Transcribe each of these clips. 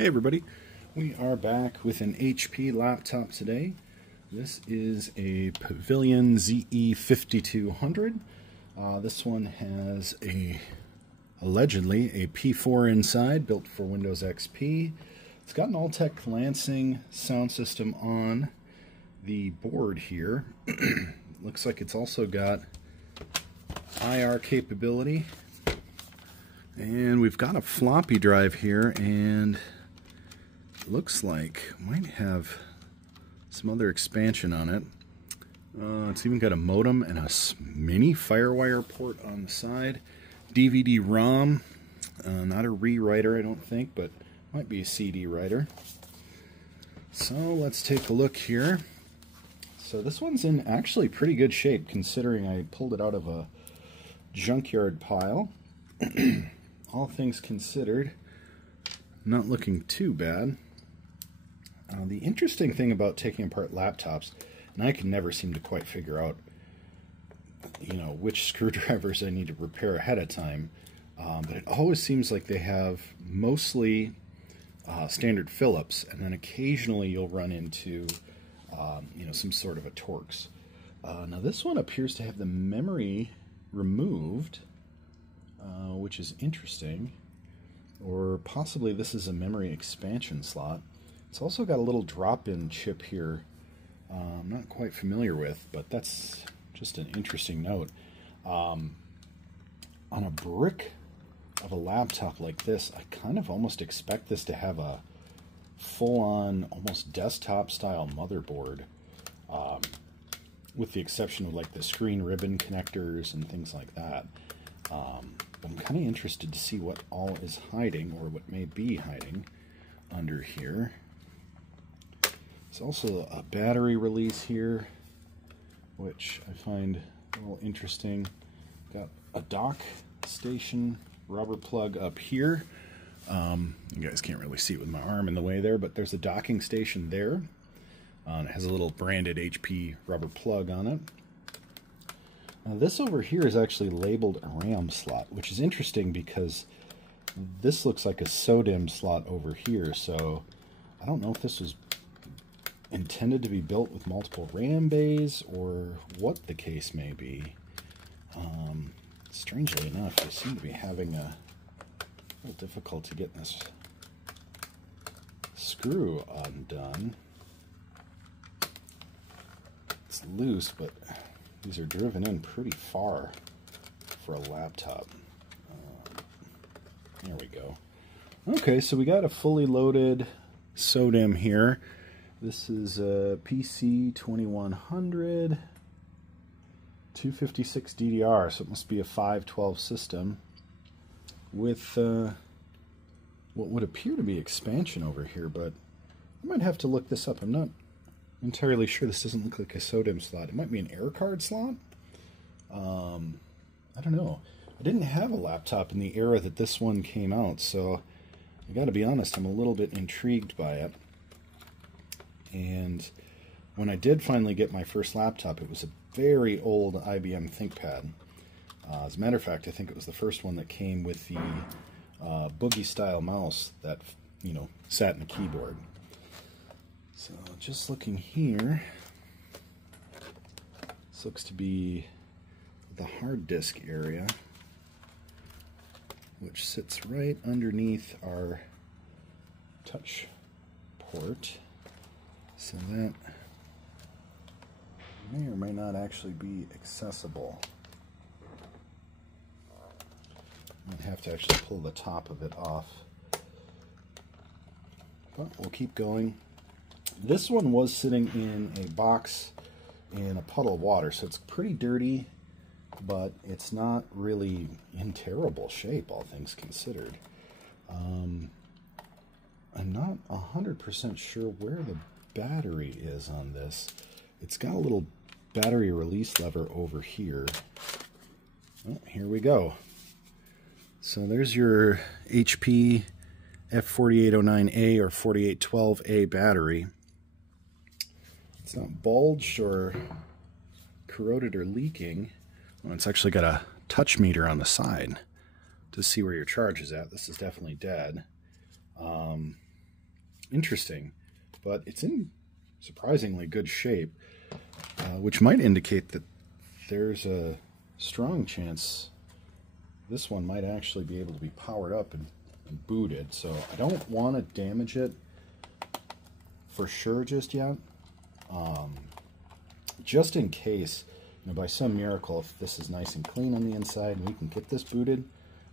Hey everybody, we are back with an HP laptop today. This is a Pavilion ze5270. This one has allegedly a P4 inside, built for Windows XP. It's got an Alltech Lansing sound system on the board here. Looks like it's also got IR capability. And we've got a floppy drive here, and looks like might have some other expansion on it. It's even got a modem and a mini FireWire port on the side. DVD-ROM, not a rewriter I don't think, but might be a CD writer. So let's take a look here. So this one's in actually pretty good shape considering I pulled it out of a junkyard pile. All things considered, not looking too bad. The interesting thing about taking apart laptops, and I can never seem to quite figure out, which screwdrivers I need to repair ahead of time, but it always seems like they have mostly standard Phillips, and then occasionally you'll run into, some sort of a Torx. Now this one appears to have the memory removed, which is interesting, or possibly this is a memory expansion slot. It's also got a little drop-in chip here I'm not quite familiar with, but that's just an interesting note. On a brick of a laptop like this, I kind of almost expect this to have a full-on, almost desktop-style motherboard, with the exception of like the screen ribbon connectors and things like that. But I'm kind of interested to see what all is hiding, or what may be hiding under here. There's also a battery release here, which I find a little interesting. Got a dock station rubber plug up here. You guys can't really see it with my arm in the way there, but there's a docking station there. It has a little branded HP rubber plug on it. Now this over here is actually labeled a RAM slot, which is interesting because this looks like a SODIMM slot over here, so I don't know if this was intended to be built with multiple RAM bays or what the case may be. Strangely enough, I seem to be having a little difficulty getting this screw undone. It's loose, but these are driven in pretty far for a laptop. There we go. Okay, so we got a fully loaded SODIMM here. This is a PC 2100 256 DDR, so it must be a 512 system with what would appear to be expansion over here, but I might have to look this up. I'm not entirely sure. This doesn't look like a SODIMM slot. It might be an air card slot. I don't know. I didn't have a laptop in the era that this one came out, so I gotta be honest, I'm a little bit intrigued by it. And when I did finally get my first laptop, it was a very old IBM ThinkPad. As a matter of fact, I think it was the first one that came with the boogie-style mouse that, sat in the keyboard. So just looking here, this looks to be the hard disk area, which sits right underneath our touch port. So that may or may not actually be accessible. I'd have to actually pull the top of it off. But we'll keep going. This one was sitting in a box in a puddle of water, so it's pretty dirty, but it's not really in terrible shape, all things considered. I'm not 100% sure where the battery is on this. It's got a little battery release lever over here. Oh, here we go. So there's your HP F4809A or 4812A battery. It's not bulged or corroded or leaking. Well, it's actually got a touch meter on the side to see where your charge is at. This is definitely dead. interesting, but it's in surprisingly good shape, which might indicate that there's a strong chance this one might actually be able to be powered up and booted. So I don't want to damage it for sure just yet. Just in case, by some miracle, if this is nice and clean on the inside and we can get this booted,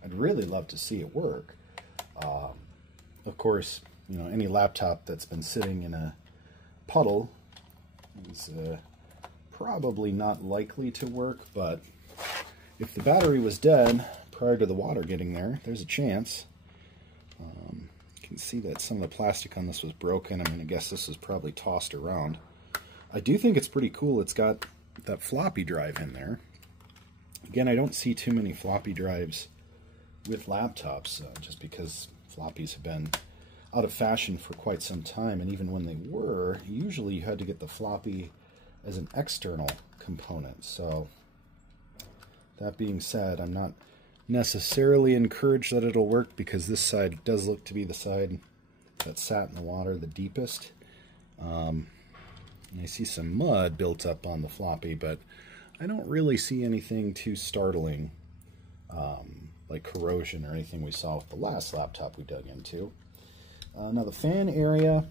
I'd really love to see it work. Of course, any laptop that's been sitting in a puddle is probably not likely to work, but if the battery was dead prior to the water getting there, there's a chance. You can see that some of the plastic on this was broken. I'm going to guess this was probably tossed around. I do think it's pretty cool. It's got that floppy drive in there. Again, I don't see too many floppy drives with laptops, just because floppies have been out of fashion for quite some time, and even when they were, usually you had to get the floppy as an external component. So that being said, I'm not necessarily encouraged that it'll work, because this side does look to be the side that sat in the water the deepest. And I see some mud built up on the floppy, but I don't really see anything too startling, like corrosion or anything we saw with the last laptop we dug into. Now the fan area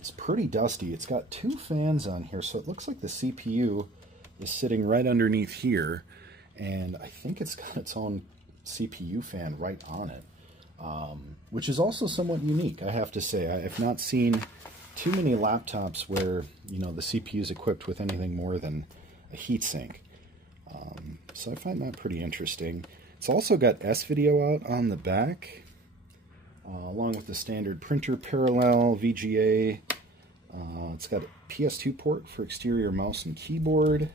is pretty dusty. It's got two fans on here, so it looks like the CPU is sitting right underneath here, and I think it's got its own CPU fan right on it, which is also somewhat unique, I have to say. I've not seen too many laptops where, the CPU is equipped with anything more than a heatsink. So I find that pretty interesting. It's also got S-Video out on the back, along with the standard printer parallel, VGA. It's got a PS2 port for exterior mouse and keyboard,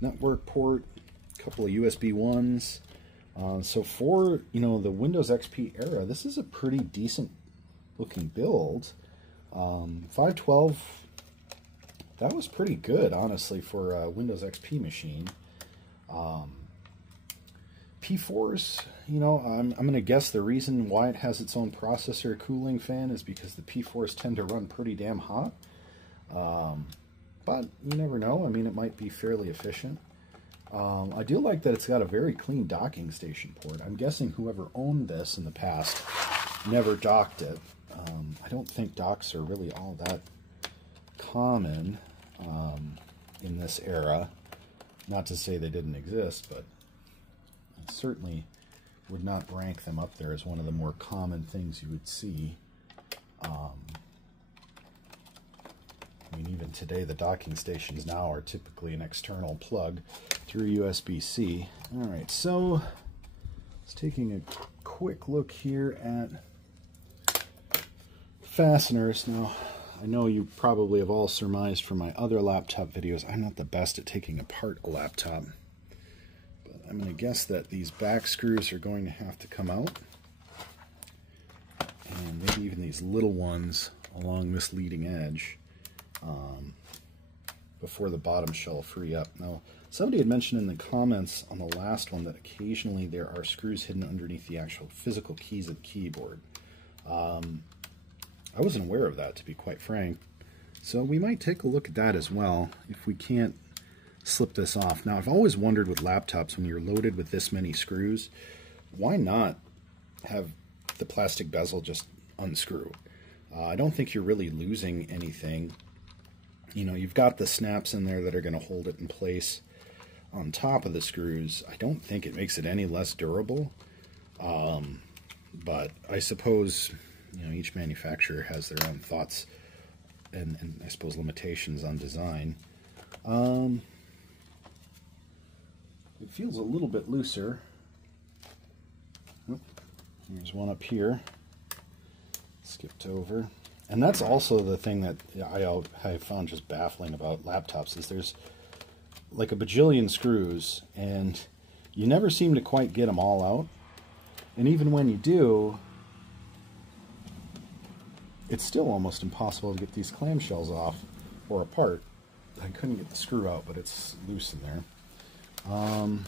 network port, a couple of USB 1s. So for, the Windows XP era, this is a pretty decent looking build. 512, that was pretty good, honestly, for a Windows XP machine. P4s, I'm going to guess the reason why it has its own processor cooling fan is because the P4s tend to run pretty damn hot. But you never know. I mean, it might be fairly efficient. I do like that it's got a very clean docking station port. I'm guessing whoever owned this in the past never docked it. I don't think docks are really all that common in this era. Not to say they didn't exist, but I certainly would not rank them up there as one of the more common things you would see. I mean, even today, the docking stations now are typically an external plug through USB-C. All right, so let's taking a quick look here at fasteners. Now, I know you probably have all surmised from my other laptop videos, I'm not the best at taking apart a laptop. But I'm going to guess that these back screws are going to have to come out. And maybe even these little ones along this leading edge before the bottom shell free up. Now, somebody had mentioned in the comments on the last one that occasionally there are screws hidden underneath the actual physical keys of the keyboard. I wasn't aware of that, to be quite frank. So we might take a look at that as well, if we can't slip this off. Now, I've always wondered with laptops, when you're loaded with this many screws, why not have the plastic bezel just unscrew? I don't think you're really losing anything. You've got the snaps in there that are going to hold it in place on top of the screws. I don't think it makes it any less durable. But I suppose, each manufacturer has their own thoughts and I suppose limitations on design. It feels a little bit looser. There's one up here. Skipped over. And that's also the thing that I found just baffling about laptops, is there's like a bajillion screws, and you never seem to quite get them all out. And even when you do, it's still almost impossible to get these clamshells off or apart. I couldn't get the screw out, but it's loose in there. And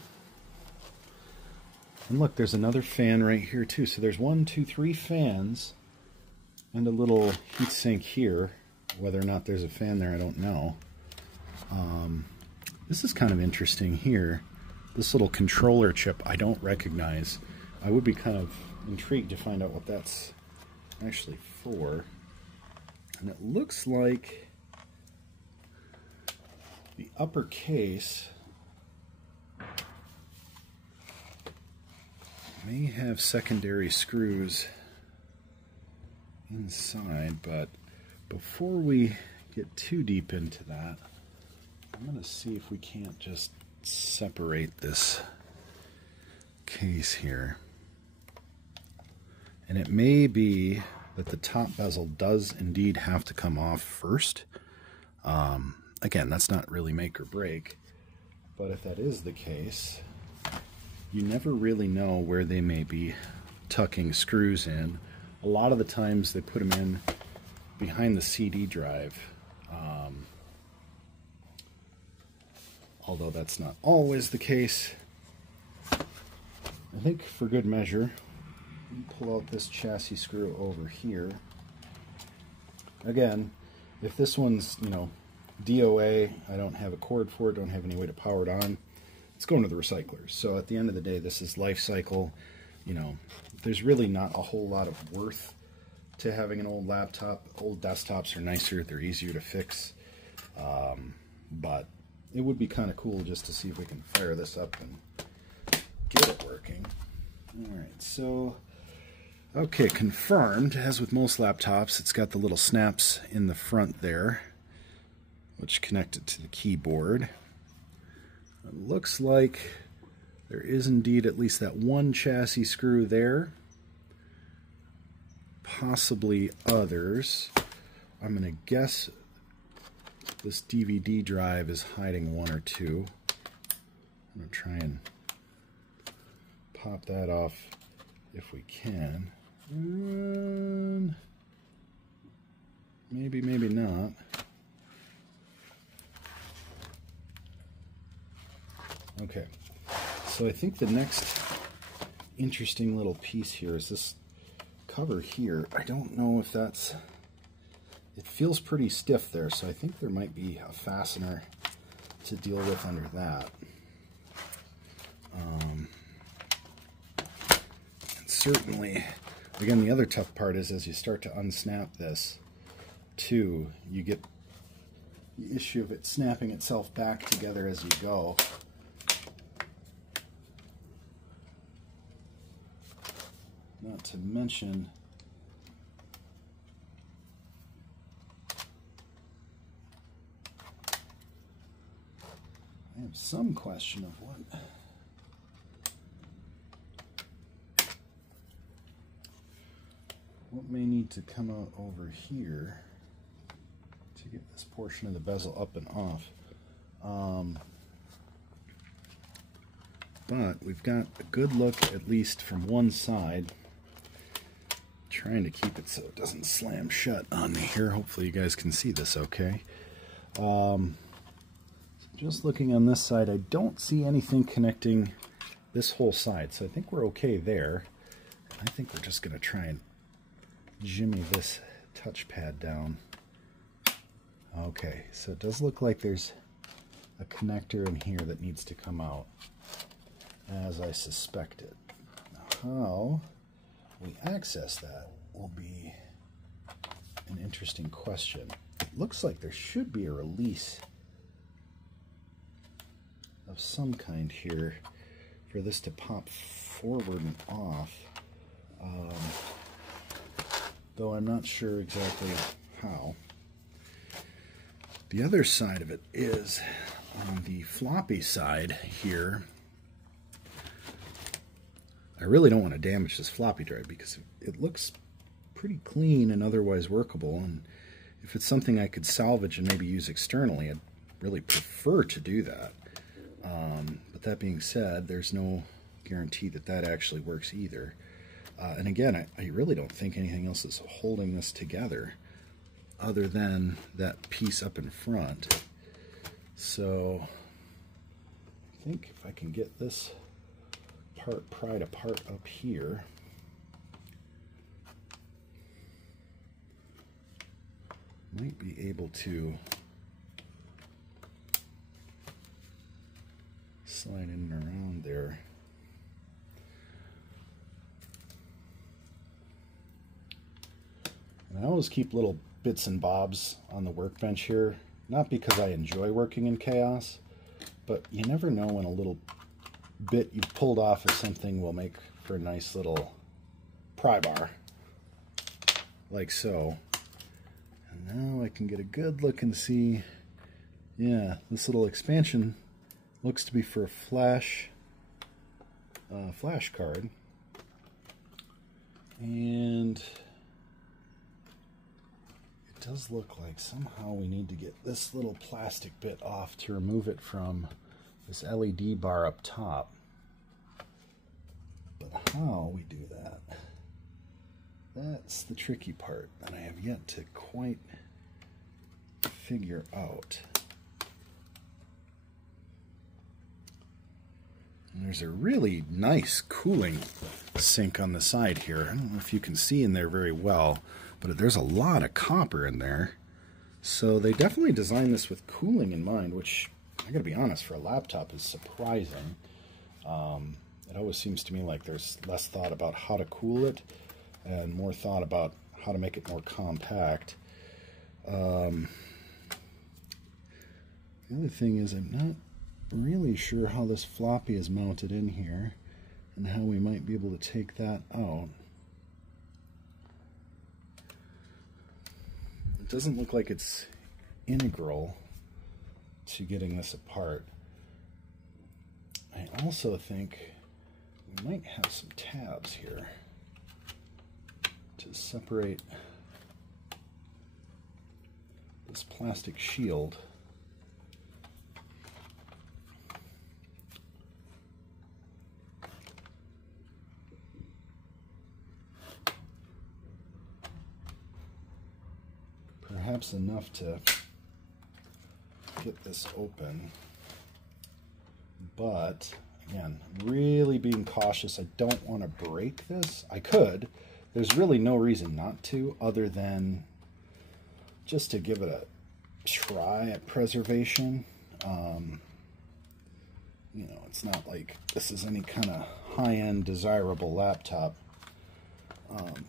look, there's another fan right here too. So there's 1, 2, 3 fans and a little heatsink here. Whether or not there's a fan there, I don't know. This is kind of interesting here. This little controller chip I don't recognize. I would be kind of intrigued to find out what that's actually for. And it looks like the upper case may have secondary screws inside, but before we get too deep into that, I'm going to see if we can't just separate this case here. And it may be that the top bezel does indeed have to come off first. Again, that's not really make or break, but if that is the case, you never really know where they may be tucking screws in. A lot of the times they put them in behind the CD drive, although that's not always the case. I think for good measure, pull out this chassis screw over here. Again, if this one's, you know, DOA, I don't have a cord for it, don't have any way to power it on, it's going to the recyclers. So at the end of the day, this is life cycle. You know, there's really not a whole lot of worth to having an old laptop. Old desktops are nicer, they're easier to fix, but it would be kind of cool just to see if we can fire this up and get it working. Alright, so, okay, confirmed. As with most laptops, it's got the little snaps in the front there, which connect it to the keyboard. It looks like there is indeed at least that one chassis screw there. Possibly others. I'm going to guess this DVD drive is hiding one or two. I'm going to try and pop that off if we can. And maybe, maybe not. Okay, so I think the next interesting little piece here is this cover here. I don't know if that's... It feels pretty stiff there, so I think there might be a fastener to deal with under that. And certainly, again, the other tough part is as you start to unsnap this, too, you get the issue of it snapping itself back together as you go. Not to mention I have some question of what may need to come out over here to get this portion of the bezel up and off. But we've got a good look, at least from one side. Trying to keep it so it doesn't slam shut on me here. Hopefully you guys can see this okay. Just looking on this side, I don't see anything connecting this whole side, so I think we're okay there. I think we're just going to try and jimmy this touchpad down. Okay, so it does look like there's a connector in here that needs to come out, as I suspected. Now, how we access that will be an interesting question. It looks like there should be a release of some kind here for this to pop forward and off, though I'm not sure exactly how. The other side of it is on the floppy side here. I really don't want to damage this floppy drive because it looks pretty clean and otherwise workable, and if it's something I could salvage and maybe use externally, I'd really prefer to do that. But that being said, there's no guarantee that that actually works either. And again, I really don't think anything else is holding this together other than that piece up in front. So I think if I can get this part pried apart up here, might be able to slide in and around there. And I always keep little bits and bobs on the workbench here, not because I enjoy working in chaos, but you never know when a little bit you've pulled off of something will make for a nice little pry bar, like so. And now I can get a good look and see, yeah, this little expansion looks to be for a flash card. And it does look like somehow we need to get this little plastic bit off to remove it from this LED bar up top. But how we do that, that's the tricky part that I have yet to quite figure out. And there's a really nice cooling sink on the side here. I don't know if you can see in there very well, but there's a lot of copper in there. So they definitely designed this with cooling in mind, which, I gotta be honest, for a laptop is surprising. It always seems to me like there's less thought about how to cool it and more thought about how to make it more compact. The other thing is I'm not really sure how this floppy is mounted in here and how we might be able to take that out. It doesn't look like it's integral to getting this apart. I also think we might have some tabs here to separate this plastic shield. Perhaps enough to get this open, but again, really being cautious. I don't want to break this. I could. There's really no reason not to, other than just to give it a try at preservation. You know, it's not like this is any kind of high-end desirable laptop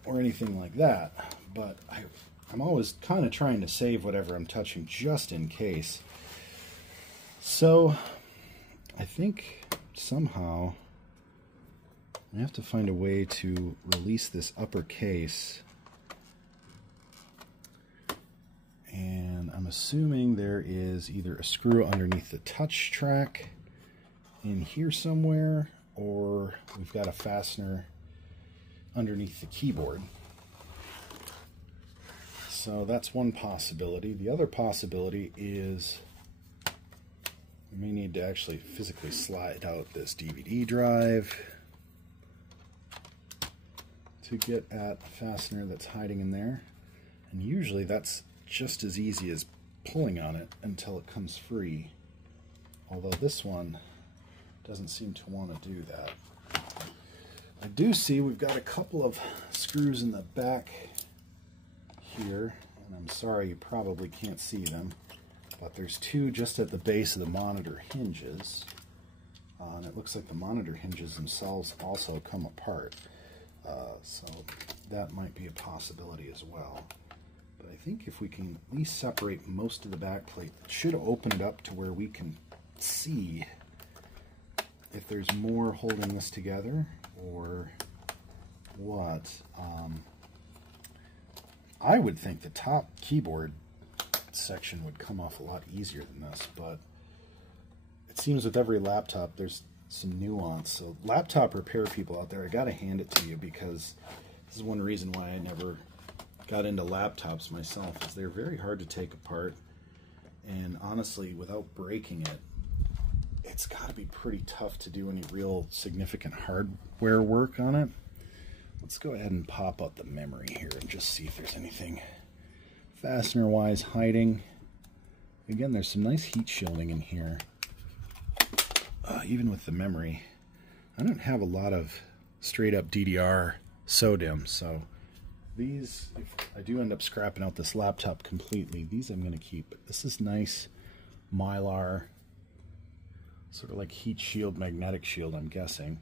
or anything like that, but I'm always kind of trying to save whatever I'm touching just in case. So I think somehow I have to find a way to release this upper case. And I'm assuming there is either a screw underneath the touch track in here somewhere, or we've got a fastener underneath the keyboard. So that's one possibility. The other possibility is we may need to actually physically slide out this DVD drive to get at a fastener that's hiding in there. And usually that's just as easy as pulling on it until it comes free. Although this one doesn't seem to want to do that. I do see we've got a couple of screws in the back here, and I'm sorry you probably can't see them, but there's two just at the base of the monitor hinges, and it looks like the monitor hinges themselves also come apart, so that might be a possibility as well. But I think if we can at least separate most of the back plate, it should open it up to where we can see if there's more holding this together or what. I would think the top keyboard section would come off a lot easier than this, but it seems with every laptop there's some nuance. So laptop repair people out there, I gotta hand it to you, because this is one reason why I never got into laptops myself, is they're very hard to take apart, and honestly, without breaking it, it's got to be pretty tough to do any real significant hardware work on it. Let's go ahead and pop out the memory here and just see if there's anything fastener-wise hiding. Again, there's some nice heat shielding in here, even with the memory. I don't have a lot of straight-up DDR SODIMM, so These, if I do end up scrapping out this laptop completely, these I'm going to keep. This is nice Mylar, sort of like heat shield, magnetic shield, I'm guessing.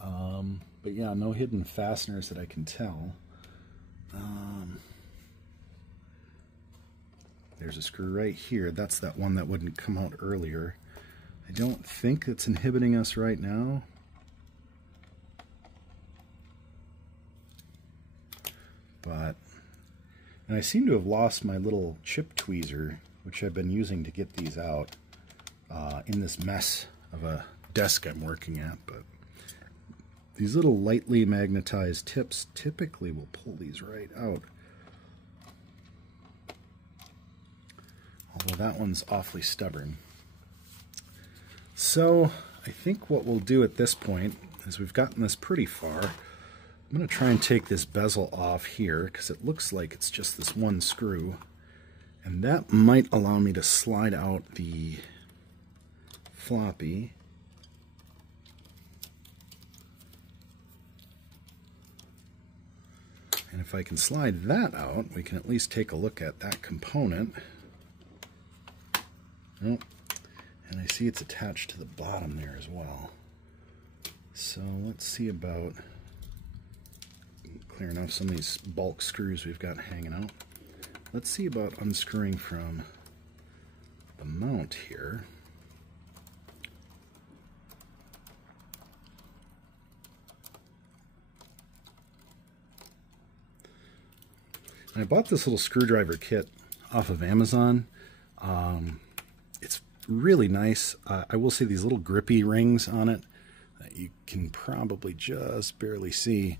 But yeah, no hidden fasteners that I can tell. There's a screw right here. That's that one that wouldn't come out earlier. I don't think it's inhibiting us right now. And I seem to have lost my little chip tweezer, which I've been using to get these out in this mess of a desk I'm working at. But these little lightly magnetized tips typically will pull these right out. Although that one's awfully stubborn. So I think what we'll do at this point is we've gotten this pretty far. I'm going to try and take this bezel off here because it looks like it's just this one screw, and that might allow me to slide out the floppy. And if I can slide that out, we can at least take a look at that component. Oh, and I see it's attached to the bottom there as well. So let's see about clearing off some of these bulk screws we've got hanging out. Let's see about unscrewing from the mount here. And I bought this little screwdriver kit off of Amazon. It's really nice. I will say these little grippy rings on it that you can probably just barely see.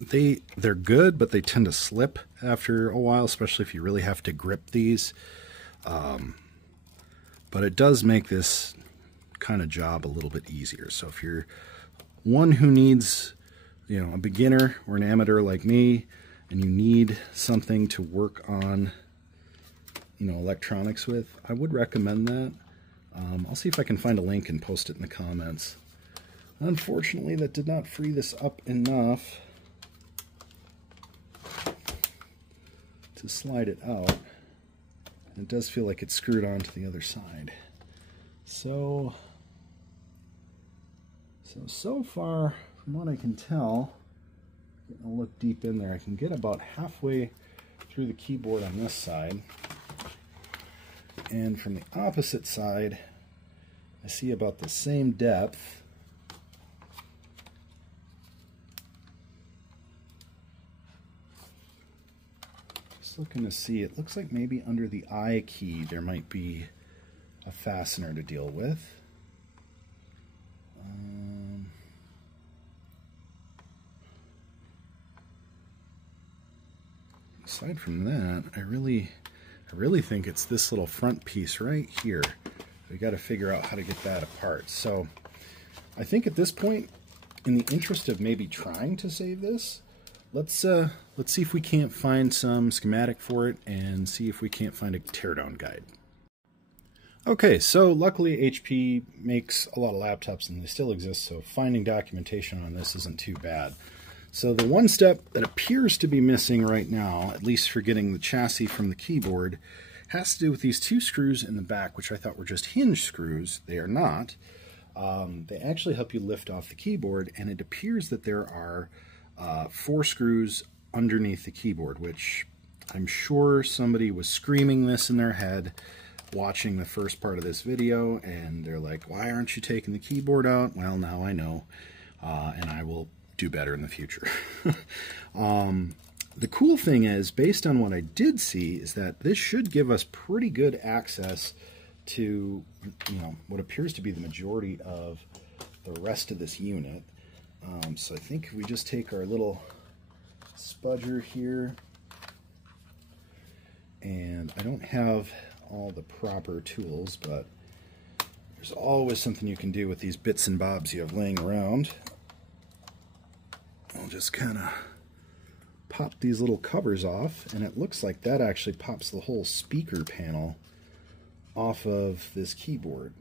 They're good, but they tend to slip after a while, especially if you really have to grip these. But it does make this kind of job a little bit easier. So if you're one who needs, you know, a beginner or an amateur like me, and you need something to work on, you know, electronics with, I would recommend that. I'll see if I can find a link and post it in the comments. Unfortunately, that did not free this up enough to slide it out. It does feel like it's screwed onto the other side. So far, from what I can tell, getting a look deep in there, I can get about halfway through the keyboard on this side. And from the opposite side, I see about the same depth. Just looking to see, it looks like maybe under the I key there might be a fastener to deal with. Aside from that, I really think it's this little front piece right here. We got to figure out how to get that apart. So I think at this point, in the interest of maybe trying to save this, let's see if we can't find some schematic for it and see if we can't find a teardown guide. Okay, so luckily HP makes a lot of laptops and they still exist, so finding documentation on this isn't too bad. So the one step that appears to be missing right now, at least for getting the chassis from the keyboard, has to do with these two screws in the back, which I thought were just hinge screws. They are not. They actually help you lift off the keyboard, and it appears that there are 4 screws underneath the keyboard, which I'm sure somebody was screaming this in their head watching the first part of this video, and they're like, why aren't you taking the keyboard out? Well, now I know, and I will do better in the future. The cool thing is, based on what I did see, is that this should give us pretty good access to, you know, what appears to be the majority of the rest of this unit. So I think if we just take our little spudger here, and I don't have all the proper tools, but there's always something you can do with these bits and bobs you have laying around. I'll just kind of pop these little covers off, and it looks like that actually pops the whole speaker panel off of this keyboard.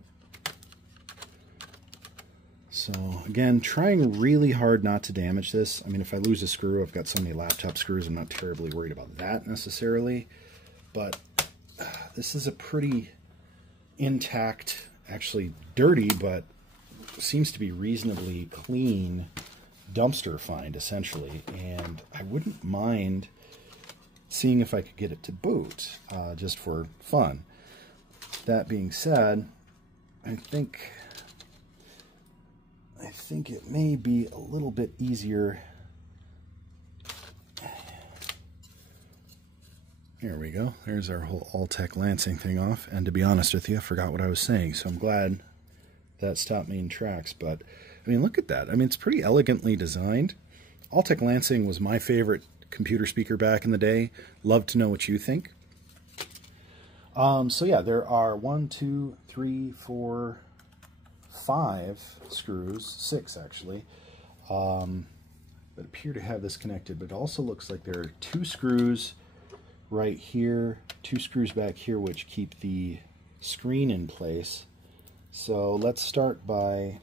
So again, trying really hard not to damage this. I mean, if I lose a screw, I've got so many laptop screws, I'm not terribly worried about that necessarily. But this is a pretty intact, actually dirty, but seems to be reasonably clean dumpster find, essentially. And I wouldn't mind seeing if I could get it to boot, just for fun. That being said, I think it may be a little bit easier. Here we go. There's our whole Alltech Lansing thing off. And to be honest with you, I forgot what I was saying, so I'm glad that stopped me in tracks. But, I mean, look at that. I mean, it's pretty elegantly designed. Alltech Lansing was my favorite computer speaker back in the day. Love to know what you think. So yeah, there are 1, 2, 3, 4, 5 screws, 6 actually, that appear to have this connected, but it also looks like there are 2 screws right here, 2 screws back here, which keep the screen in place. So let's start by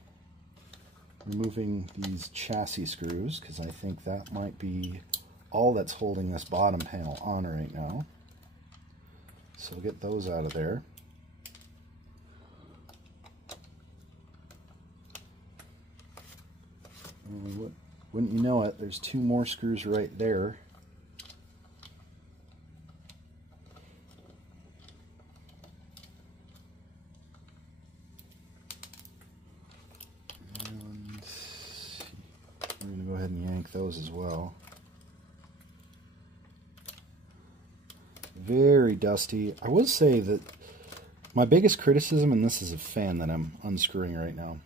removing these chassis screws, because I think that might be all that's holding this bottom panel on right now. So we'll get those out of there. And wouldn't you know it, there's 2 more screws right there. And we're going to go ahead and yank those as well. Very dusty. I will say that my biggest criticism, and this is a fan that I'm unscrewing right now,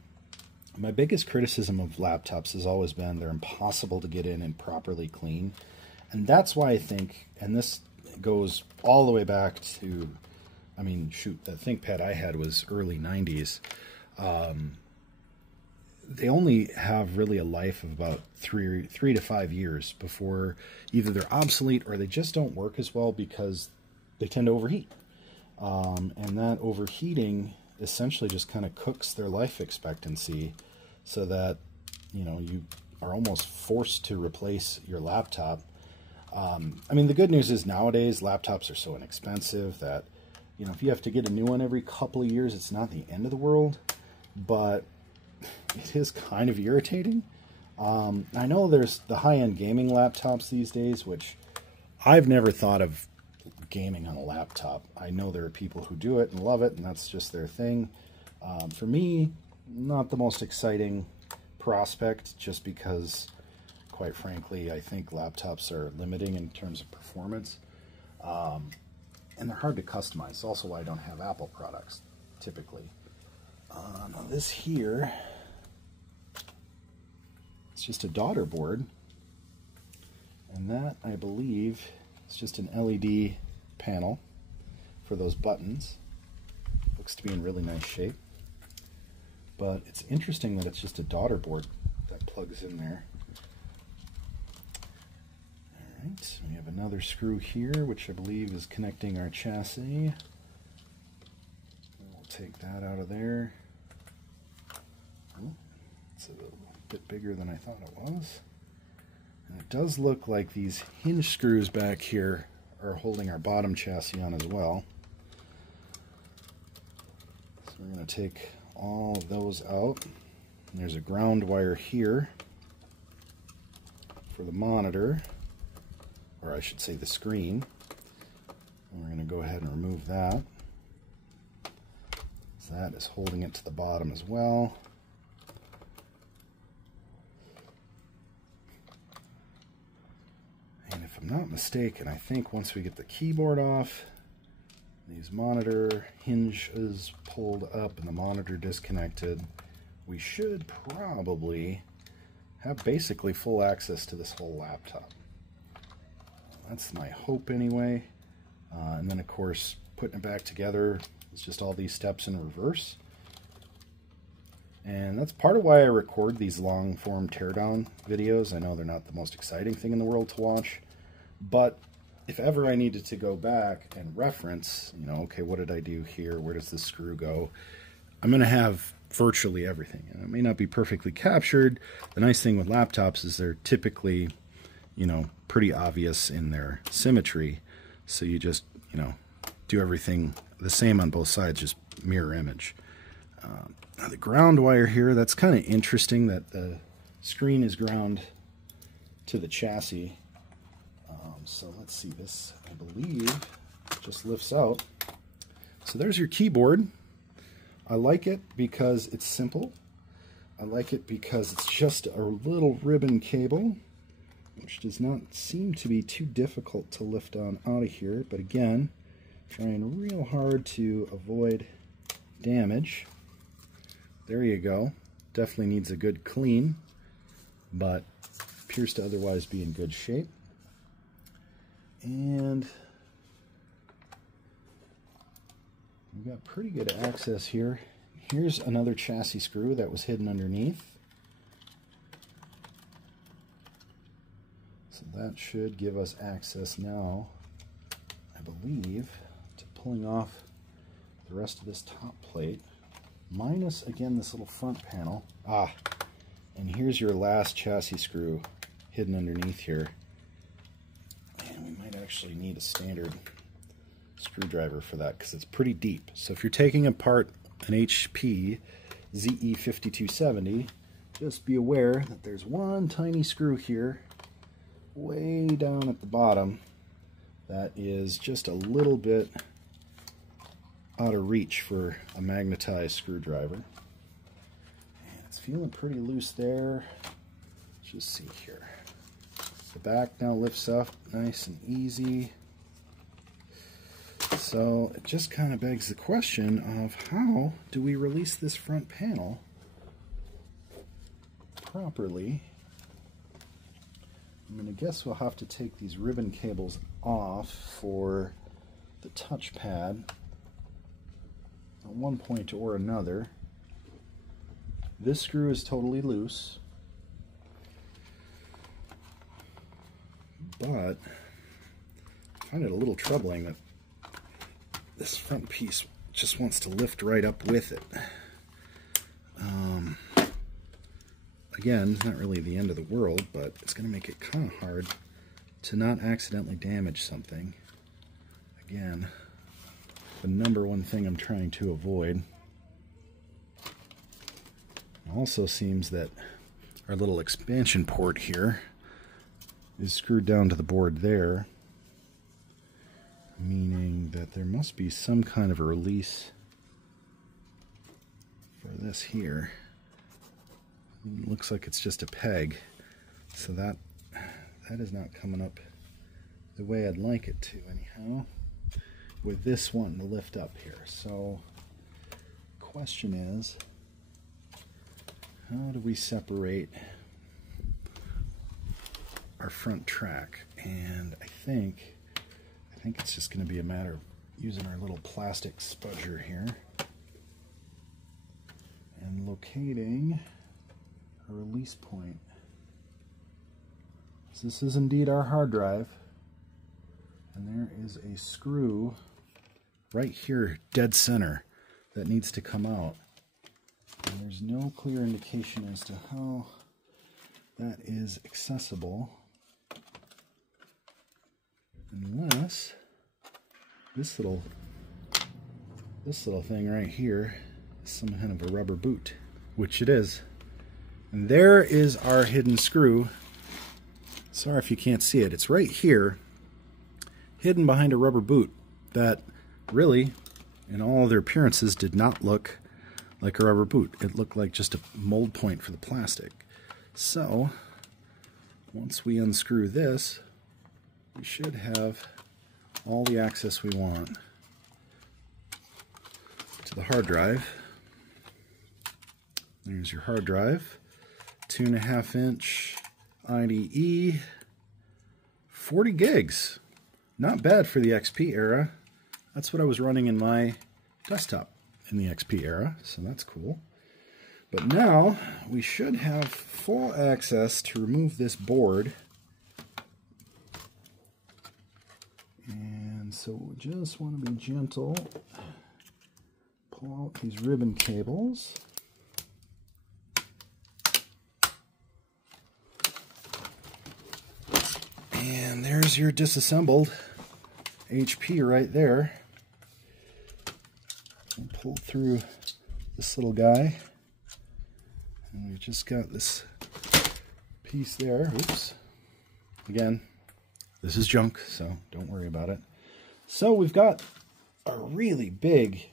my biggest criticism of laptops has always been they're impossible to get in and properly clean. And that's why I think, and this goes all the way back to, I mean, shoot, the ThinkPad I had was early 90s. They only have really a life of about 3 to 5 years before either they're obsolete or they just don't work as well because they tend to overheat. And that overheating essentially just kind of cooks their life expectancy so that, you know, you are almost forced to replace your laptop. I mean, the good news is nowadays laptops are so inexpensive that, you know, if you have to get a new one every couple of years, it's not the end of the world, but it is kind of irritating. I know there's the high-end gaming laptops these days, which I've never thought of gaming on a laptop. I know there are people who do it and love it, and that's just their thing. For me, not the most exciting prospect, just because, quite frankly, I think laptops are limiting in terms of performance. And they're hard to customize. It's also why I don't have Apple products, typically. Now this here, it's just a daughter board, and that, I believe, is just an LED panel for those buttons. Looks to be in really nice shape, but it's interesting that it's just a daughter board that plugs in there. Alright, we have another screw here, which I believe is connecting our chassis. We'll take that out of there. Oh, it's a bit bigger than I thought it was. And it does look like these hinge screws back here are holding our bottom chassis on as well. So we're going to take all of those out. And there's a ground wire here for the monitor, or I should say the screen. And we're going to go ahead and remove that. So that is holding it to the bottom as well. And if I'm not mistaken, I think once we get the keyboard off, these monitor hinges pulled up and the monitor disconnected, we should probably have basically full access to this whole laptop. That's my hope anyway. And then of course, putting it back together is just all these steps in reverse. And that's part of why I record these long form teardown videos. I know they're not the most exciting thing in the world to watch, but if ever I needed to go back and reference, you know, okay, what did I do here? Where does this screw go? I'm going to have virtually everything. And it may not be perfectly captured. The nice thing with laptops is they're typically, you know, pretty obvious in their symmetry. So you just, you know, do everything the same on both sides, just mirror image. Now the ground wire here, that's kind of interesting that the screen is ground to the chassis. So let's see, this, I believe, just lifts out. So there's your keyboard. I like it because it's simple. I like it because it's just a little ribbon cable, which does not seem to be too difficult to lift on out of here. But again, trying real hard to avoid damage. There you go. Definitely needs a good clean, but appears to otherwise be in good shape. And we've got pretty good access here. Here's another chassis screw that was hidden underneath. So that should give us access now, I believe, to pulling off the rest of this top plate. Minus, again, this little front panel. And here's your last chassis screw hidden underneath here. And we might actually need a standard screwdriver for that because it's pretty deep. So if you're taking apart an HP ze5270, just be aware that there's one tiny screw here way down at the bottom that is just a little bit out of reach for a magnetized screwdriver. And it's feeling pretty loose there. Let's just see here. The back now lifts up nice and easy. So it just kind of begs the question of how do we release this front panel properly? I mean, I guess we'll have to take these ribbon cables off for the touchpad at one point or another. This screw is totally loose, but I find it a little troubling that this front piece just wants to lift right up with it. Again, not really the end of the world, but it's going to make it kind of hard to not accidentally damage something. Again, the #1 thing I'm trying to avoid. It also seems that our little expansion port here is screwed down to the board there, meaning that there must be some kind of a release for this here. It looks like it's just a peg, so that is not coming up the way I'd like it to anyhow, with this one to lift up here. So the question is, how do we separate our front track? And I think it's just going to be a matter of using our little plastic spudger here and locating a release point. So this is indeed our hard drive, and there is a screw right here dead center that needs to come out, and there's no clear indication as to how that is accessible unless this little thing right here is some kind of a rubber boot, which it is. And there is our hidden screw. Sorry if you can't see it. It's right here, hidden behind a rubber boot that really, in all other appearances, did not look like a rubber boot. It looked like just a mold point for the plastic. So, once we unscrew this, we should have all the access we want to the hard drive. There's your hard drive. 2.5-inch IDE, 40 gigs. Not bad for the XP era. That's what I was running in my desktop in the XP era, so that's cool. But now we should have full access to remove this board. And so we just want to be gentle. Pull out these ribbon cables. there's your disassembled HP right there. We'll pull through this little guy. And we've just got this piece there. Oops. Again, this is junk, so don't worry about it. So we've got a really big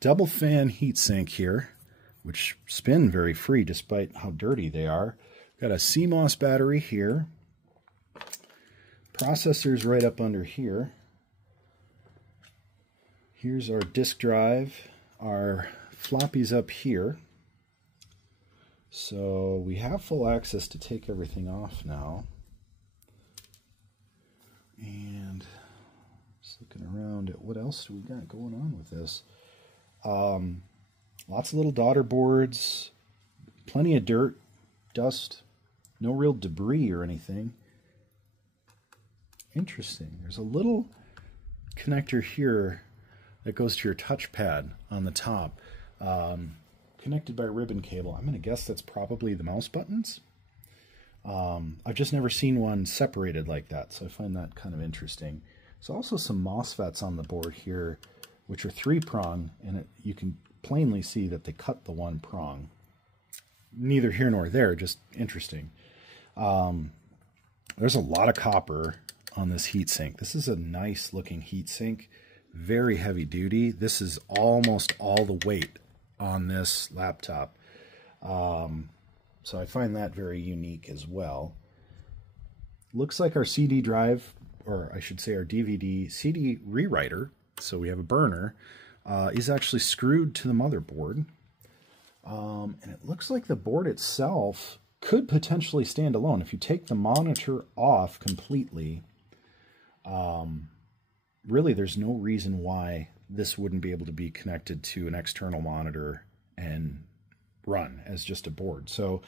double fan heatsink here, which spin very free despite how dirty they are. Got a CMOS battery here. Processor's right up under here. Here's our disk drive. Our floppy's up here. So we have full access to take everything off now. And just looking around at what else do we got going on with this. Lots of little daughter boards, plenty of dirt, dust, no real debris or anything. Interesting. There's a little connector here that goes to your touchpad on the top, connected by ribbon cable. I'm going to guess that's probably the mouse buttons. I've just never seen one separated like that, so I find that kind of interesting. There's also some MOSFETs on the board here, which are 3-prong, and you can plainly see that they cut the 1 prong. Neither here nor there, just interesting. There's a lot of copper on this heatsink. This is a nice looking heatsink, very heavy duty. This is almost all the weight on this laptop. So I find that very unique as well. Looks like our CD drive, or I should say our DVD CD rewriter, so we have a burner, is actually screwed to the motherboard. And it looks like the board itself could potentially stand alone. If you take the monitor off completely, really there's no reason why this wouldn't be able to be connected to an external monitor and run as just a board. So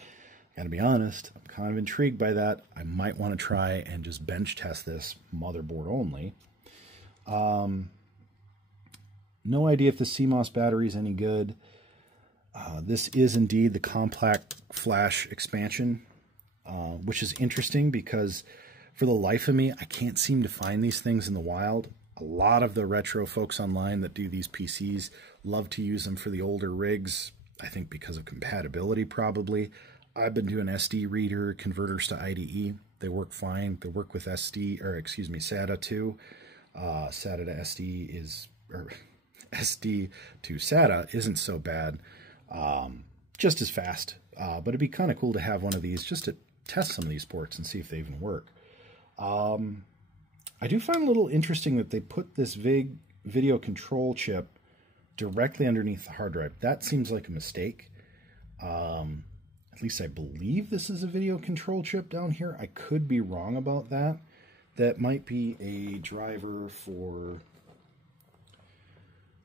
I gotta be honest, I'm kind of intrigued by that. I might want to try and just bench test this motherboard only. No idea if the CMOS battery is any good. This is indeed the compact flash expansion, which is interesting because for the life of me, I can't seem to find these things in the wild. A lot of the retro folks online that do these PCs love to use them for the older rigs, I think because of compatibility probably. I've been doing SD reader converters to IDE. They work fine. They work with SATA too. SATA to SD is, or SD to SATA isn't so bad. Just as fast. But it'd be kind of cool to have one of these just to test some of these ports and see if they even work. I do find a little interesting that they put this VIG video control chip directly underneath the hard drive. That seems like a mistake. At least I believe this is a video control chip down here. I could be wrong about that. That might be a driver for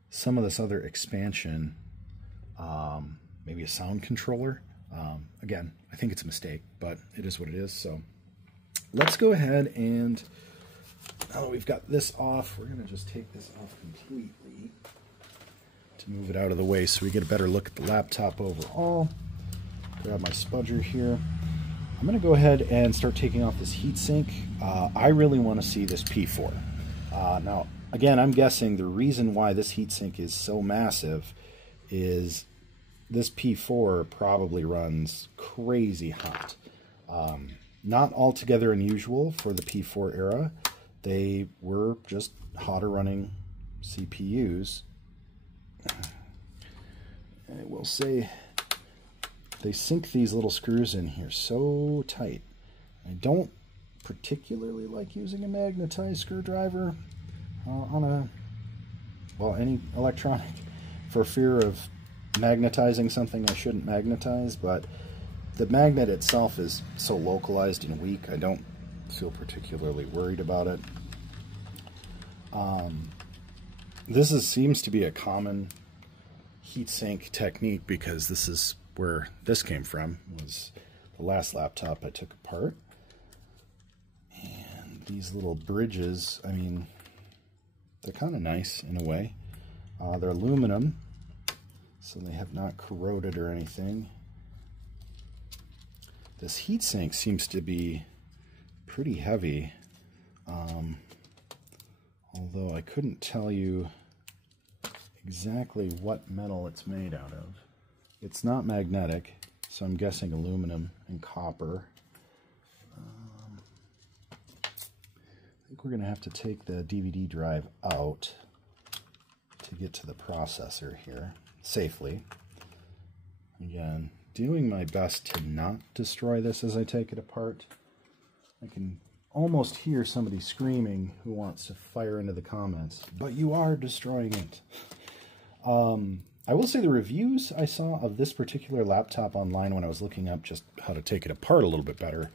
some of this other expansion. Maybe a sound controller. Again, I think it's a mistake, but it is what it is. So let's go ahead and, now that we've got this off, we're going to just take this off completely to move it out of the way so we get a better look at the laptop overall. Grab my spudger here. I'm going to go ahead and start taking off this heatsink. I really want to see this P4. Now, again, I'm guessing the reason why this heatsink is so massive is this P4 probably runs crazy hot. Not altogether unusual for the P4 era. They were just hotter running CPUs. I will say they sink these little screws in here so tight. I don't particularly like using a magnetized screwdriver on any electronic for fear of magnetizing something I shouldn't magnetize, but the magnet itself is so localized and weak, I don't feel particularly worried about it. This seems to be a common heatsink technique because this is where this came from, was the last laptop I took apart. And these little bridges, I mean, they're kind of nice in a way. They're aluminum, so they have not corroded or anything. This heatsink seems to be pretty heavy. Although I couldn't tell you exactly what metal it's made out of. It's not magnetic, so I'm guessing aluminum and copper. I think we're going to have to take the DVD drive out to get to the processor here safely. Again, doing my best to not destroy this as I take it apart. I can almost hear somebody screaming who wants to fire into the comments, but you are destroying it. I will say the reviews I saw of this particular laptop online when I was looking up just how to take it apart a little bit better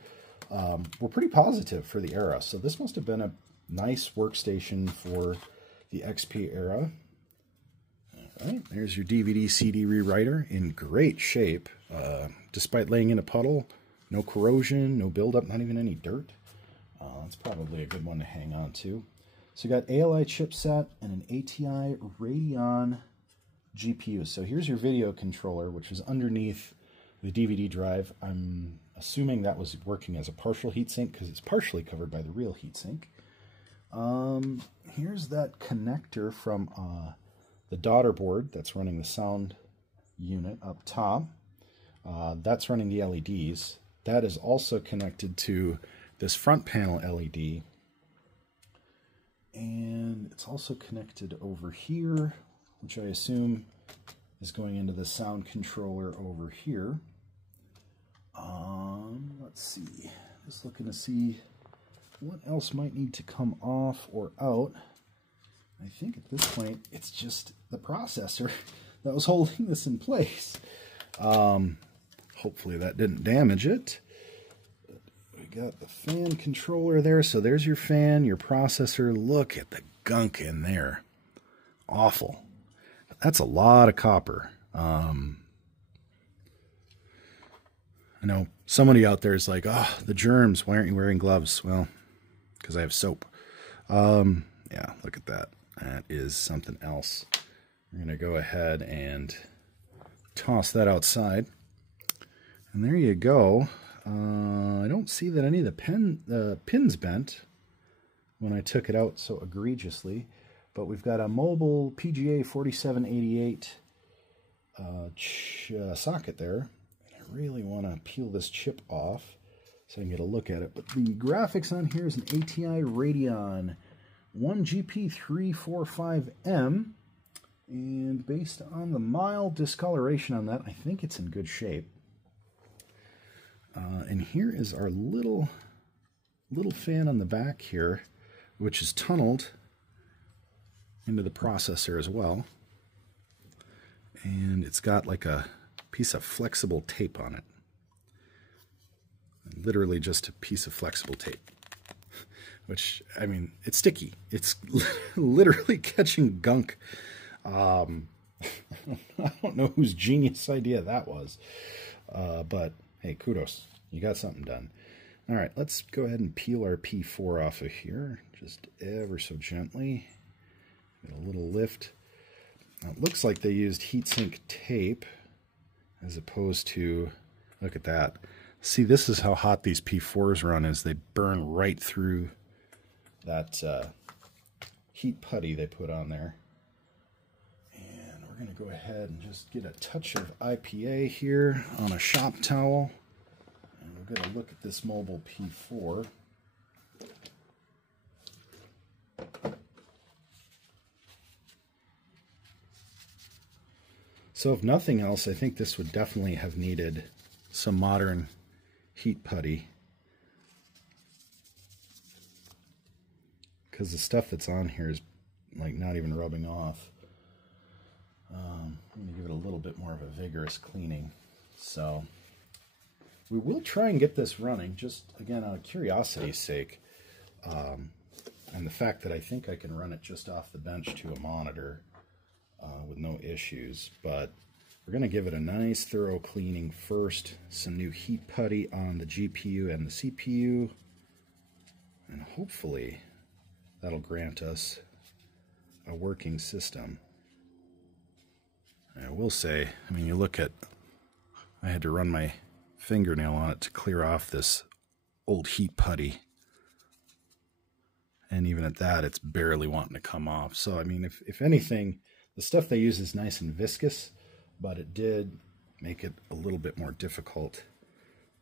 were pretty positive for the era. So this must have been a nice workstation for the XP era. All right, there's your DVD CD rewriter in great shape. Despite laying in a puddle, no corrosion, no buildup, not even any dirt. That's probably a good one to hang on to. So you got ALI chipset and an ATI Radeon GPU. So here's your video controller, which is underneath the DVD drive. I'm assuming that was working as a partial heatsink because it's partially covered by the real heatsink. Here's that connector from the daughter board that's running the sound unit up top. That's running the LEDs. That is also connected to this front panel LED. And it's also connected over here, which I assume is going into the sound controller over here. Let's see. Just looking to see what else might need to come off or out. I think at this point, it's just the processor that was holding this in place. Hopefully that didn't damage it. We got the fan controller there. So there's your fan, your processor. Look at the gunk in there. Awful. That's a lot of copper. I know somebody out there is like, oh, the germs, why aren't you wearing gloves? Well, because I have soap. Yeah, look at that. That is something else. We're going to go ahead and toss that outside. And there you go. I don't see that any of the pins bent when I took it out so egregiously. But we've got a mobile PGA 4788 socket there. And I really want to peel this chip off so I can get a look at it. But the graphics on here is an ATI Radeon 1GP345M. And based on the mild discoloration on that, I think it's in good shape. And here is our little fan on the back here, which is tunneled into the processor as well. And it's got like a piece of flexible tape on it. Literally just a piece of flexible tape. Which, I mean, it's sticky. It's literally catching gunk. I don't know whose genius idea that was. But, hey, kudos. You got something done. All right, let's go ahead and peel our P4 off of here. Just ever so gently. Get a little lift. Now, it looks like they used heatsink tape as opposed to, look at that. See, this is how hot these P4s run, is they burn right through that heat putty they put on there. And we're going to go ahead and just get a touch of IPA here on a shop towel. And we're going to look at this mobile P4. So if nothing else, I think this would definitely have needed some modern heat putty, because the stuff that's on here is like not even rubbing off. I'm going to give it a little bit more of a vigorous cleaning. So we will try and get this running, just again out of curiosity's sake, and the fact that I think I can run it just off the bench to a monitor with no issues. But we're going to give it a nice thorough cleaning first. Some new heat putty on the GPU and the CPU. And hopefully that'll grant us a working system. I will say, I mean, you look at, I had to run my fingernail on it to clear off this old heat putty. and even at that, it's barely wanting to come off. So, I mean, if anything, the stuff they use is nice and viscous, but it did make it a little bit more difficult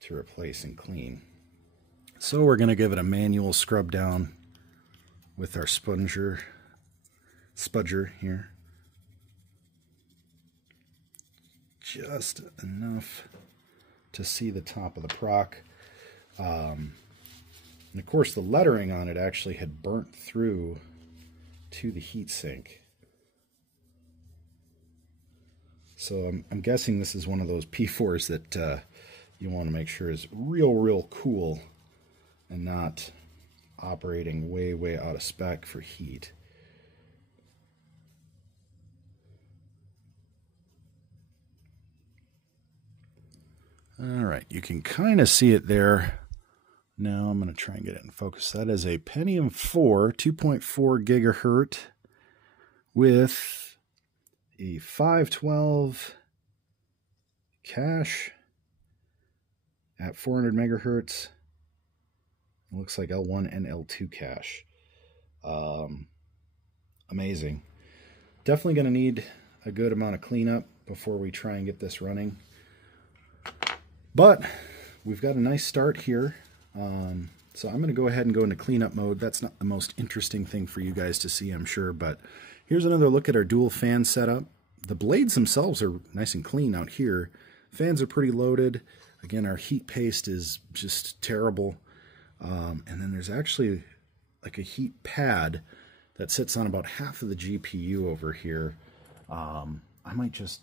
to replace and clean. So we're going to give it a manual scrub down with our spudger here. Just enough to see the top of the proc. And of course the lettering on it actually had burnt through to the heatsink. So I'm guessing this is one of those P4s that you want to make sure is real cool and not operating way out of spec for heat. All right, you can kind of see it there. Now I'm going to try and get it in focus. That is a Pentium 4 2.4 gigahertz with a 512 cache at 400 megahertz. It looks like L1 and L2 cache. Amazing. Definitely going to need a good amount of cleanup before we try and get this running. But we've got a nice start here. So I'm going to go ahead and go into cleanup mode. That's not the most interesting thing for you guys to see, I'm sure, but here's another look at our dual fan setup. The blades themselves are nice and clean out here. Fans are pretty loaded. Again, our heat paste is just terrible. And then there's actually like a heat pad that sits on about half of the GPU over here. I might just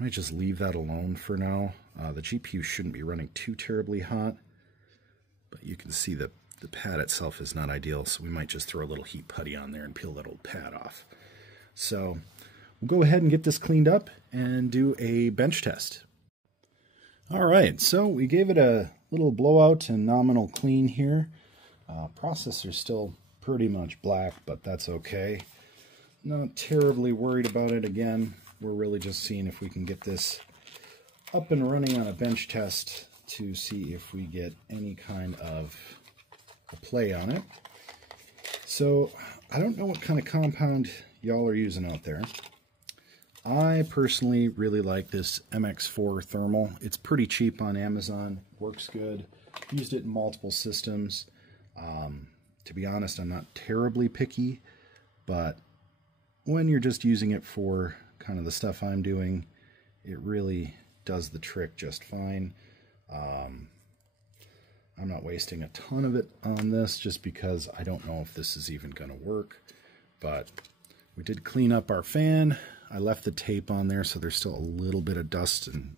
leave that alone for now. The GPU shouldn't be running too terribly hot, but you can see that the pad itself is not ideal, so we might just throw a little heat putty on there and peel that old pad off. So we'll go ahead and get this cleaned up and do a bench test. All right, so we gave it a little blowout and nominal clean here. Processor's still pretty much black, but that's okay. Not terribly worried about it. Again, we're really just seeing if we can get this up and running on a bench test to see if we get any kind of a play on it. So I don't know what kind of compound y'all are using out there. I personally really like this MX4 thermal. It's pretty cheap on Amazon, works good. Used it in multiple systems. To be honest, I'm not terribly picky, but when you're just using it for kind of the stuff I'm doing, it really does the trick just fine. I'm not wasting a ton of it on this just because I don't know if this is even going to work, but we did clean up our fan. I left the tape on there, so there's still a little bit of dust and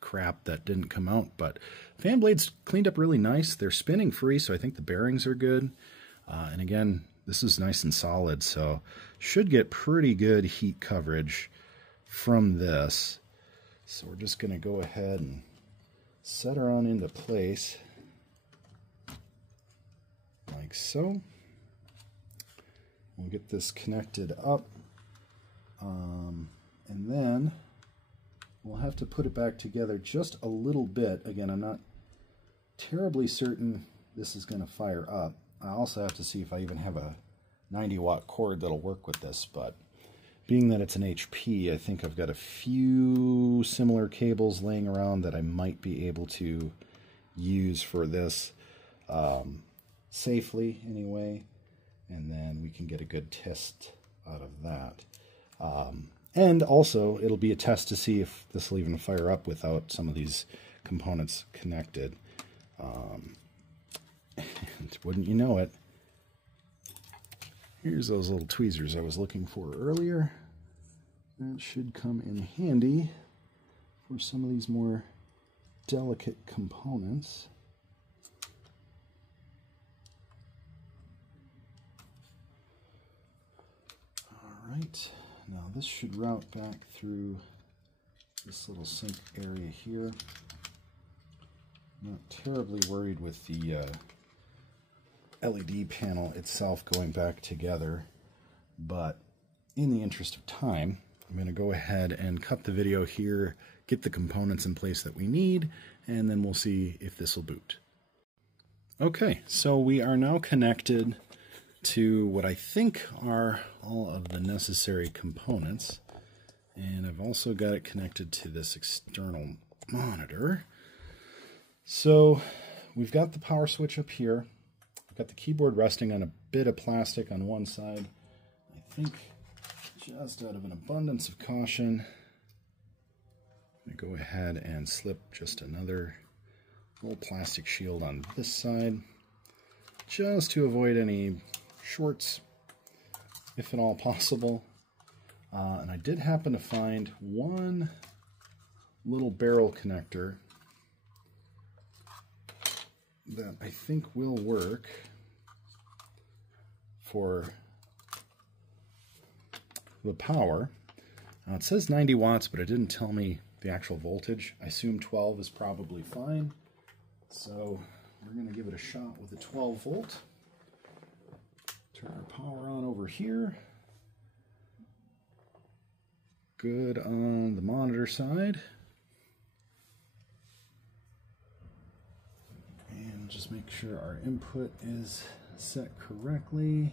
crap that didn't come out, but fan blades cleaned up really nice. They're spinning free, so I think the bearings are good. And again, this is nice and solid, so should get pretty good heat coverage from this. So we're just going to go ahead and set her on into place like so. We'll get this connected up, and then we'll have to put it back together just a little bit. Again, I'm not terribly certain this is going to fire up. I also have to see if I even have a 90-watt cord that'll work with this, but being that it's an HP, I think I've got a few similar cables laying around that I might be able to use for this safely anyway, and then we can get a good test out of that. And also, it'll be a test to see if this will even fire up without some of these components connected. And wouldn't you know it, here's those little tweezers I was looking for earlier. That should come in handy for some of these more delicate components. All right, now this should route back through this little sink area here. Not terribly worried with the LED panel itself going back together, but in the interest of time, I'm going to go ahead and cut the video here, get the components in place that we need, and then we'll see if this will boot. Okay, so we are now connected to what I think are all of the necessary components. And I've also got it connected to this external monitor. So we've got the power switch up here. I've got the keyboard resting on a bit of plastic on one side. I think just out of an abundance of caution, I'm going to go ahead and slip just another little plastic shield on this side, just to avoid any shorts, if at all possible. And I did happen to find one little barrel connector that I think will work for the power. Now it says 90 watts, but it didn't tell me the actual voltage. I assume 12 is probably fine. So we're going to give it a shot with a 12 volt. Turn our power on over here. Good on the monitor side. And just make sure our input is set correctly.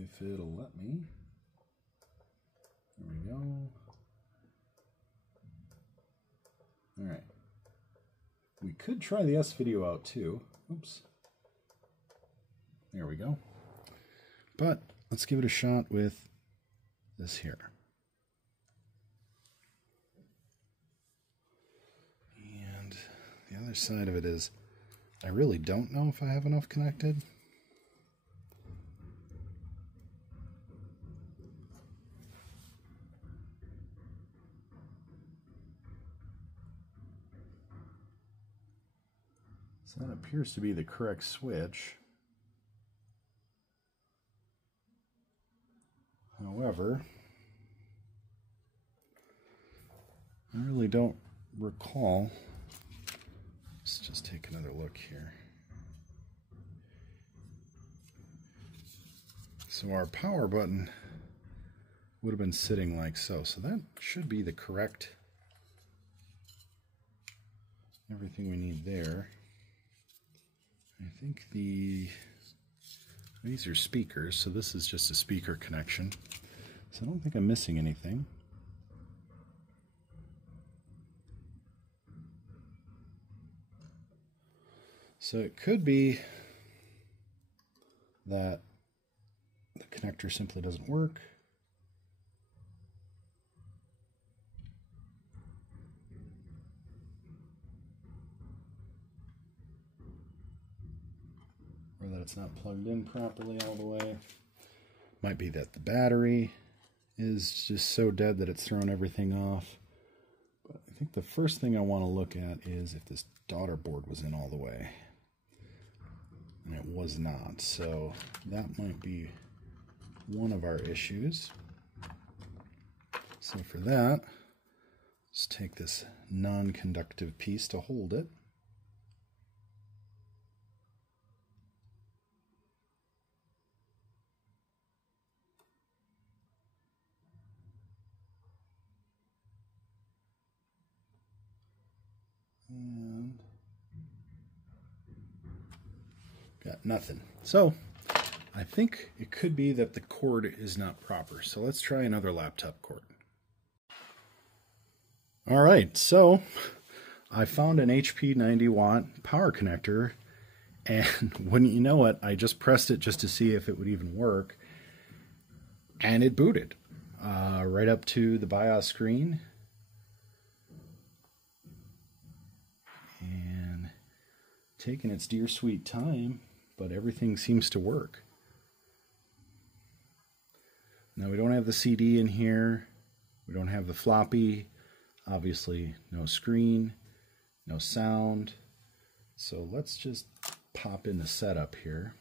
If it'll let me. There we go. All right. We could try the S video out too. Oops. There we go. But let's give it a shot with this here. And the other side of it is, I really don't know if I have enough connected. So that appears to be the correct switch. However, I really don't recall. Let's just take another look here. So our power button would have been sitting like so. So that should be the correct, everything we need there. I think these are speakers, so this is just a speaker connection. So I don't think I'm missing anything. So it could be that the connector simply doesn't work. Or that it's not plugged in properly all the way. Might be that the battery is just so dead that it's thrown everything off. But I think the first thing I want to look at is if this daughter board was in all the way. And it was not, so that might be one of our issues. So for that, let's take this non-conductive piece to hold it. And got nothing. So I think it could be that the cord is not proper. So let's try another laptop cord. All right, so I found an HP 90 watt power connector, and wouldn't you know it, I just pressed it just to see if it would even work, and it booted right up to the BIOS screen. And taking its dear sweet time, but everything seems to work. Now we don't have the CD in here, we don't have the floppy, obviously no screen, no sound. So let's just pop in the setup here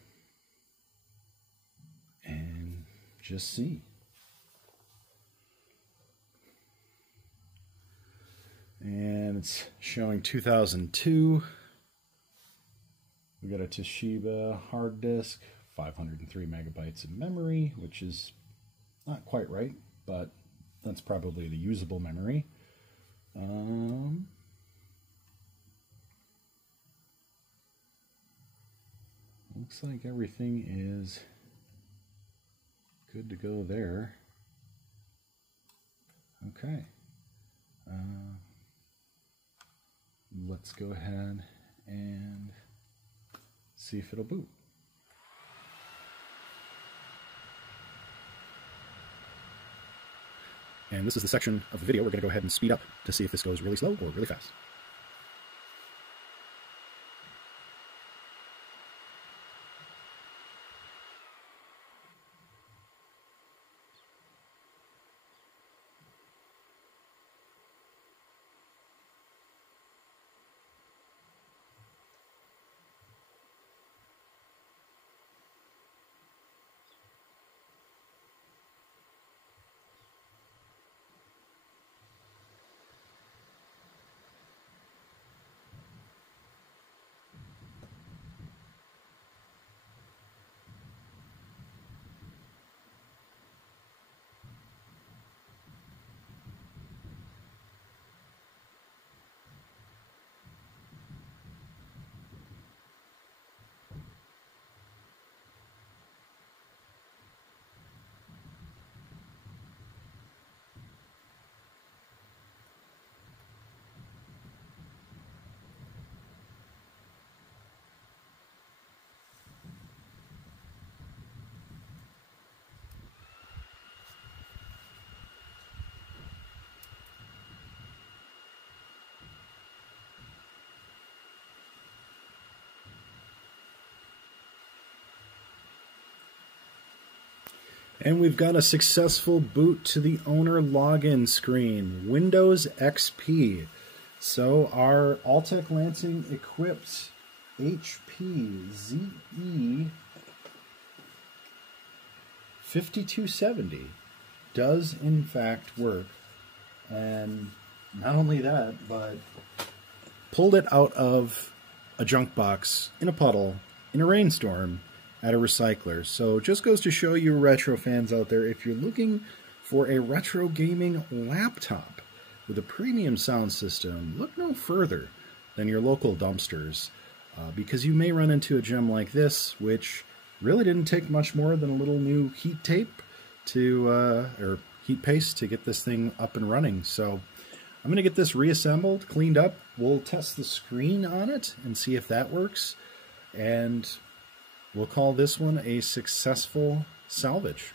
and just see. And it's showing 2002. We got a Toshiba hard disk, 503 megabytes of memory, which is not quite right, but That's probably the usable memory. Looks like everything is good to go there. Okay. Let's go ahead and see if it'll boot. And this is the section of the video we're going to go ahead and speed up to see if this goes really slow or really fast. And we've got a successful boot to the owner login screen, Windows XP. So our Altec Lansing equipped HP ze5270 does in fact work. And not only that, but pulled it out of a junk box in a puddle in a rainstorm at a recycler. So just goes to show you retro fans out there, if you're looking for a retro gaming laptop with a premium sound system, look no further than your local dumpsters, because you may run into a gem like this, which really didn't take much more than a little new heat tape to, or heat paste to get this thing up and running. So I'm going to get this reassembled, cleaned up. We'll test the screen on it and see if that works. And we'll call this one a successful salvage.